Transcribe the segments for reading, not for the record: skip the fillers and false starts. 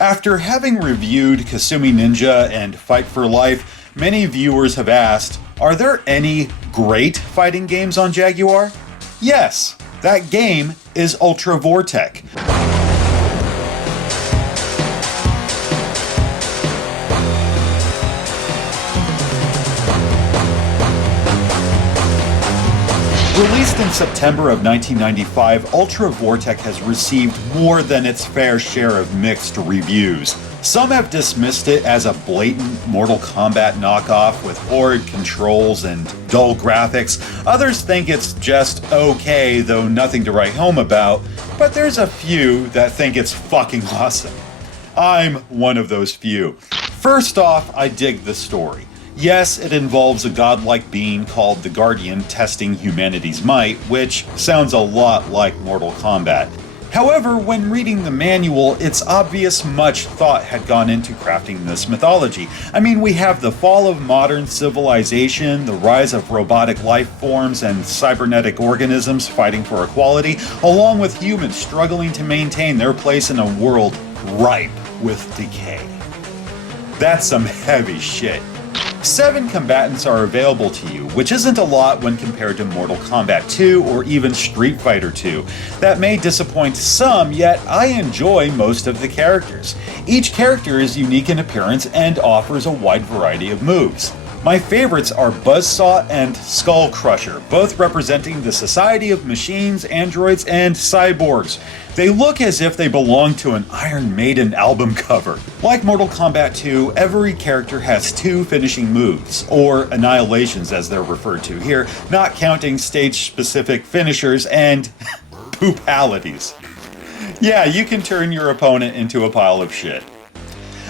After having reviewed Kasumi Ninja and Fight for Life, many viewers have asked, are there any great fighting games on Jaguar? Yes, that game is Ultra Vortek. Released in September of 1995, Ultra Vortek has received more than its fair share of mixed reviews. Some have dismissed it as a blatant Mortal Kombat knockoff with horrid controls and dull graphics. Others think it's just okay, though nothing to write home about. But there's a few that think it's fucking awesome. I'm one of those few. First off, I dig the story. Yes, it involves a godlike being called the Guardian testing humanity's might, which sounds a lot like Mortal Kombat. However, when reading the manual, it's obvious much thought had gone into crafting this mythology. I mean, we have the fall of modern civilization, the rise of robotic life forms and cybernetic organisms fighting for equality, along with humans struggling to maintain their place in a world ripe with decay. That's some heavy shit. 7 combatants are available to you, which isn't a lot when compared to Mortal Kombat 2 or even Street Fighter 2. That may disappoint some, yet I enjoy most of the characters. Each character is unique in appearance and offers a wide variety of moves. My favorites are Buzzsaw and Skull Crusher, both representing the society of machines, androids, and cyborgs. They look as if they belong to an Iron Maiden album cover. Like Mortal Kombat 2, every character has 2 finishing moves, or annihilations as they're referred to here, not counting stage-specific finishers and poopalities. Yeah, you can turn your opponent into a pile of shit.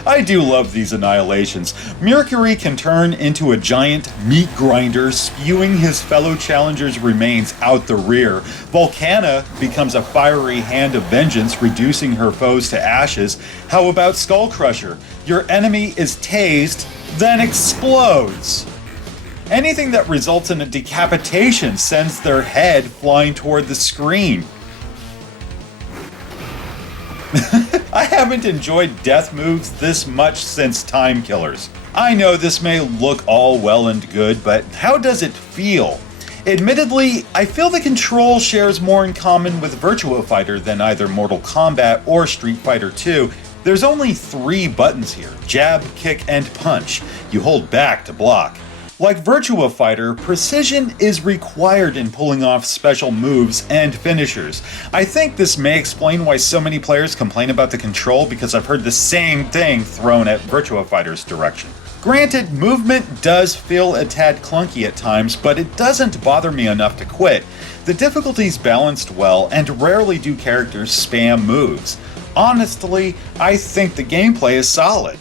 I do love these annihilations. Mercury can turn into a giant meat grinder, spewing his fellow challengers' remains out the rear. Volcana becomes a fiery hand of vengeance, reducing her foes to ashes. How about Skull Crusher? Your enemy is tased, then explodes. Anything that results in a decapitation sends their head flying toward the screen. I haven't enjoyed death moves this much since Time Killers. I know this may look all well and good, but how does it feel? Admittedly, I feel the control shares more in common with Virtua Fighter than either Mortal Kombat or Street Fighter 2. There's only 3 buttons here: jab, kick, and punch. You hold back to block. Like Virtua Fighter, precision is required in pulling off special moves and finishers. I think this may explain why so many players complain about the control, because I've heard the same thing thrown at Virtua Fighter's direction. Granted, movement does feel a tad clunky at times, but it doesn't bother me enough to quit. The difficulty's balanced well, and rarely do characters spam moves. Honestly, I think the gameplay is solid.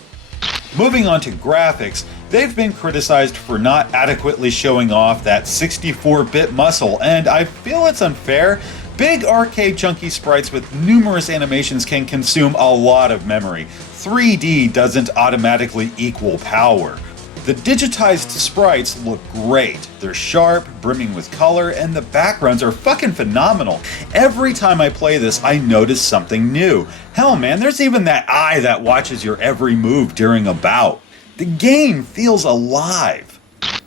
Moving on to graphics, they've been criticized for not adequately showing off that 64-bit muscle, and I feel it's unfair. Big arcade chunky sprites with numerous animations can consume a lot of memory. 3D doesn't automatically equal power. The digitized sprites look great. They're sharp, brimming with color, and the backgrounds are fucking phenomenal. Every time I play this, I notice something new. Hell man, there's even that eye that watches your every move during a bout. The game feels alive.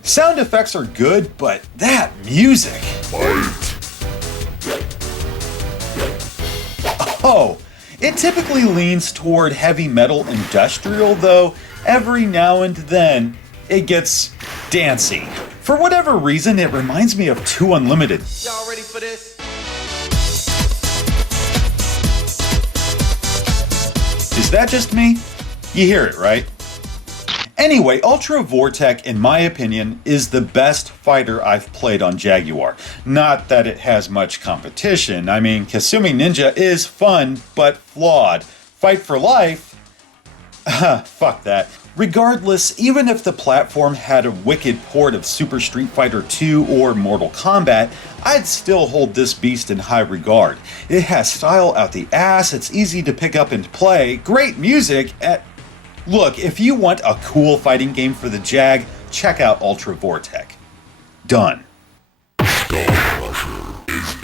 Sound effects are good, but that music. Oh, it typically leans toward heavy metal industrial, though every now and then it gets dancey. For whatever reason, it reminds me of 2 Unlimited. Y'all ready for this? Is that just me? You hear it, right? Anyway, Ultra Vortek, in my opinion, is the best fighter I've played on Jaguar. Not that it has much competition. I mean, Kasumi Ninja is fun, but flawed. Fight for Life? Fuck that. Regardless, even if the platform had a wicked port of Super Street Fighter 2 or Mortal Kombat, I'd still hold this beast in high regard. It has style out the ass, it's easy to pick up and play, great music, Look, if you want a cool fighting game for the Jag, check out Ultra Vortek. Done. Skull Crusher is